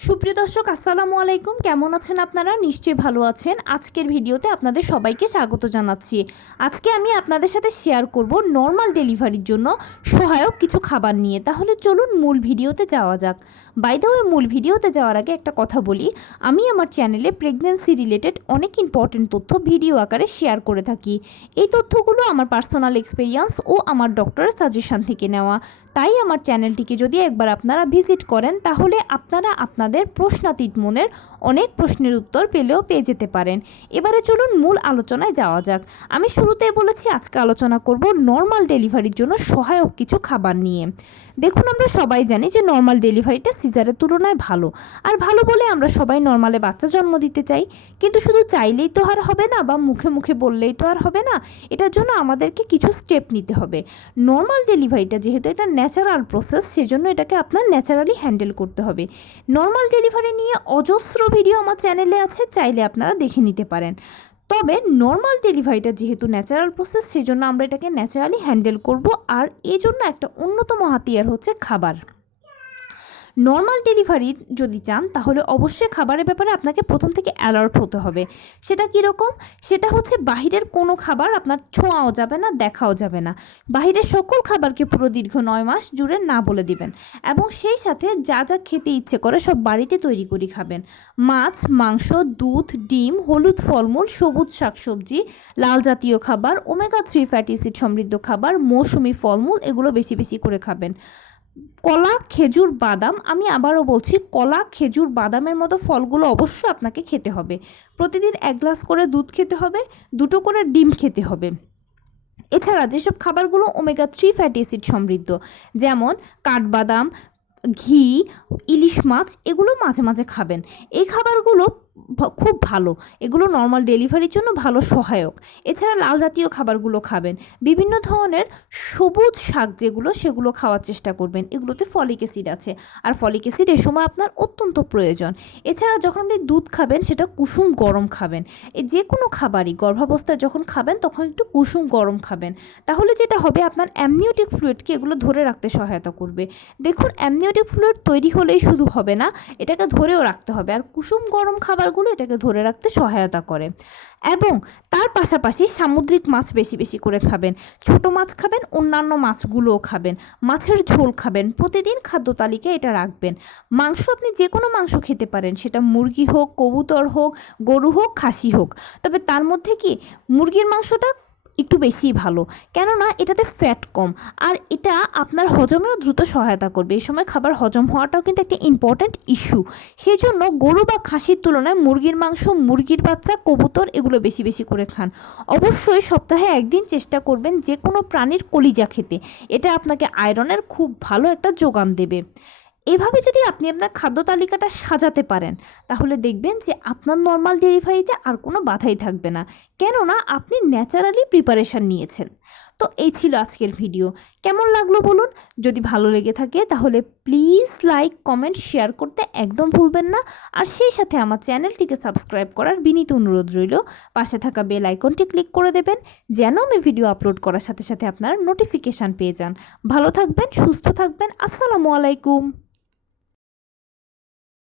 সুপ্রিয় দর্শক আসসালামু আলাইকুম, কেমন আছেন আপনারা? নিশ্চয়ই ভালো আছেন। আজকের ভিডিওতে আপনাদের সবাইকে স্বাগত জানাচ্ছি। আজকে আমি আপনাদের সাথে শেয়ার করব নর্মাল ডেলিভারির জন্য সহায়ক কিছু খাবার নিয়ে। তাহলে চলুন মূল ভিডিওতে যাওয়া যাক। বাই দ্য ওয়ে, মূল ভিডিওতে যাওয়ার আগে একটা কথা বলি, আমি আমার চ্যানেলে প্রেগন্যান্সি রিলেটেড অনেক ইম্পর্টেন্ট তথ্য ভিডিও আকারে শেয়ার করে থাকি। এই তথ্যগুলো আমার পার্সোনাল এক্সপেরিয়েন্স ও আমার ডক্টরের সাজেশন থেকে নেওয়া। তাই আমার চ্যানেলটিকে যদি একবার আপনারা ভিজিট করেন তাহলে আপনারা আপনাদের প্রশ্নাতীত মনের অনেক প্রশ্নের উত্তর পেয়ে যেতে পারেন। এবারে চলুন মূল আলোচনায় যাওয়া যাক। আমি শুরুতেই বলেছি আজকে আলোচনা করব নর্মাল ডেলিভারির জন্য সহায়ক কিছু খাবার নিয়ে। দেখুন, আমরা সবাই জানি যে নর্মাল ডেলিভারিটা সিজারের তুলনায় ভালো। আর ভালো বলে আমরা সবাই নর্মালে বাচ্চা জন্ম দিতে চাই, কিন্তু শুধু চাইলেই তো আর হবে না বা মুখে মুখে বললেই তো আর হবে না। এটার জন্য আমাদেরকে কিছু স্টেপ নিতে হবে। নর্মাল ডেলিভারিটা যেহেতু এটা ন্যাচারাল প্রসেস, সেজন্য এটাকে আপনার ন্যাচারালি হ্যান্ডেল করতে হবে। নর্মাল ডেলিভারি নিয়ে অজস্র ভিডিও আমার চ্যানেলে আছে, চাইলে আপনারা দেখে নিতে পারেন। তবে নর্মাল ডেলিভারিটা যেহেতু ন্যাচারাল প্রসেস, সেজন্য আমরা এটাকে ন্যাচারালি হ্যান্ডেল করব। আর এই জন্য একটা অন্যতম হাতিয়ার হচ্ছে খাবার। নর্মাল ডেলিভারি যদি চান তাহলে অবশ্যই খাবারের ব্যাপারে আপনাকে প্রথম থেকে অ্যালার্ট হতে হবে। সেটা কীরকম? সেটা হচ্ছে বাহিরের কোনো খাবার আপনার ছোঁয়াও যাবে না, দেখাও যাবে না। বাহিরের সকল খাবারকে পুরো দীর্ঘ 9 মাস জুড়ে না বলে দিবেন, এবং সেই সাথে যা যা খেতে ইচ্ছে করে সব বাড়িতে তৈরি করে খাবেন। মাছ, মাংস, দুধ, ডিম, হলুদ ফলমূল, সবুজ শাকসবজি, লাল জাতীয় খাবার, ওমেগা 3 ফ্যাটি অ্যাসিড সমৃদ্ধ খাবার, মৌসুমি ফলমূল, এগুলো বেশি বেশি করে খাবেন। কলা, খেজুর, বাদাম, আমি আবারও বলছি, কলা, খেজুর, বাদামের মতো ফলগুলো অবশ্যই আপনাকে খেতে হবে। প্রতিদিন 1 গ্লাস করে দুধ খেতে হবে, 2টো করে ডিম খেতে হবে। এছাড়া যেসব খাবারগুলো ওমেগা 3 ফ্যাটি অ্যাসিড সমৃদ্ধ, যেমন কাঠবাদাম, ঘি, ইলিশ মাছ, এগুলো মাঝে মাঝে খাবেন। এই খাবারগুলো খুব ভালো, এগুলো নর্মাল ডেলিভারির জন্য ভালো সহায়ক। এছাড়া লাল জাতীয় খাবারগুলো খাবেন। বিভিন্ন ধরনের সবুজ শাক যেগুলো, সেগুলো খাওয়ার চেষ্টা করবেন। এগুলোতে ফলিক অ্যাসিড আছে, আর ফলিক অ্যাসিড এ সময় আপনার অত্যন্ত প্রয়োজন। এছাড়া যখন আপনি দুধ খাবেন সেটা কুসুম গরম খাবেন। যে কোনো খাবারই গর্ভাবস্থায় যখন খাবেন তখন একটু কুসুম গরম খাবেন। তাহলে যেটা হবে, আপনার অ্যামনিওটিক ফ্লুইডকে এগুলো ধরে রাখতে সহায়তা করবে। দেখুন, অ্যামনিওটিক ফ্লুইড তৈরি হলেই শুধু হবে না, এটাকে ধরেও রাখতে হবে। আর কুসুম গরম খাবারগুলো এটাকে ধরে রাখতে সহায়তা করে। এবং তার পাশাপাশি সামুদ্রিক মাছ বেশি বেশি করে খাবেন। ছোট মাছ খাবেন, অন্যান্য মাছগুলোও খাবেন। মাছের ঝোল খাবেন, প্রতিদিন খাদ্য তালিকায় এটা রাখবেন। মাংস, আপনি যে কোনো মাংস খেতে পারেন, সেটা মুরগি হোক, কবুতর হোক, গরু হোক, খাসি হোক। তবে তার মধ্যে কি মুরগির মাংসটা একটু বেশিই ভালো, কেননা এটাতে ফ্যাট কম, আর এটা আপনার হজমেও দ্রুত সহায়তা করবে। এই সময় খাবার হজম হওয়াটাও কিন্তু একটা ইম্পর্ট্যান্ট ইস্যু। সেই জন্য গরু বা খাসির তুলনায় মুরগির মাংস, মুরগির বাচ্চা, কবুতর, এগুলো বেশি বেশি করে খান। অবশ্যই সপ্তাহে 1 দিন চেষ্টা করবেন যে কোনো প্রাণীর কলিজা খেতে। এটা আপনাকে আয়রনের খুব ভালো একটা যোগান দেবে। এভাবে যদি আপনি আপনার খাদ্য তালিকাটা সাজাতে পারেন, তাহলে দেখবেন যে আপনার নর্মাল ডেলিভারিতে আর কোনো বাধাই থাকবে না, কেননা আপনি ন্যাচারালি প্রিপারেশান নিয়েছেন। তো এই ছিল আজকের ভিডিও। কেমন লাগলো বলুন? যদি ভালো লেগে থাকে তাহলে প্লিজ লাইক, কমেন্ট, শেয়ার করতে একদম ভুলবেন না। আর সেই সাথে আমার চ্যানেলটিকে সাবস্ক্রাইব করার বিনীত অনুরোধ রইল। পাশে থাকা বেল আইকনটি ক্লিক করে দেবেন, যেন আমি ভিডিও আপলোড করার সাথে সাথে আপনারা নোটিফিকেশান পেয়ে যান। ভালো থাকবেন, সুস্থ থাকবেন। আসসালামু আলাইকুম।